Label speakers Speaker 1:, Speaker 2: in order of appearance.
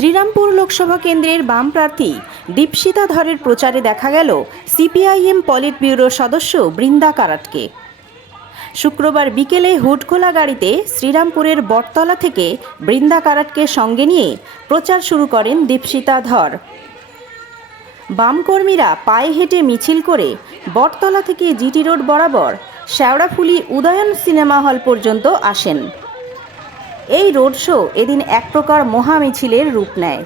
Speaker 1: শ্রীরামপুর লোকসভা কেন্দ্রের বাম প্রার্থী দীপশিতা ধরের প্রচারে দেখা গেল সিপিআইএম পলিট ব্যুরোর সদস্য বৃন্দা কারাটকে। শুক্রবার বিকেলে হুডখোলা গাড়িতে শ্রীরামপুরের বটতলা থেকে বৃন্দা কারাটকে সঙ্গে নিয়ে প্রচার শুরু করেন দীপশিতা ধর। বামকর্মীরা পায়ে হেঁটে মিছিল করে বটতলা থেকে জিটি রোড বরাবর শেওড়াফুলি উদয়ন সিনেমা হল পর্যন্ত আসেন। এই রোড শো এদিন এক প্রকার মহামিছিলের রূপ নেয়।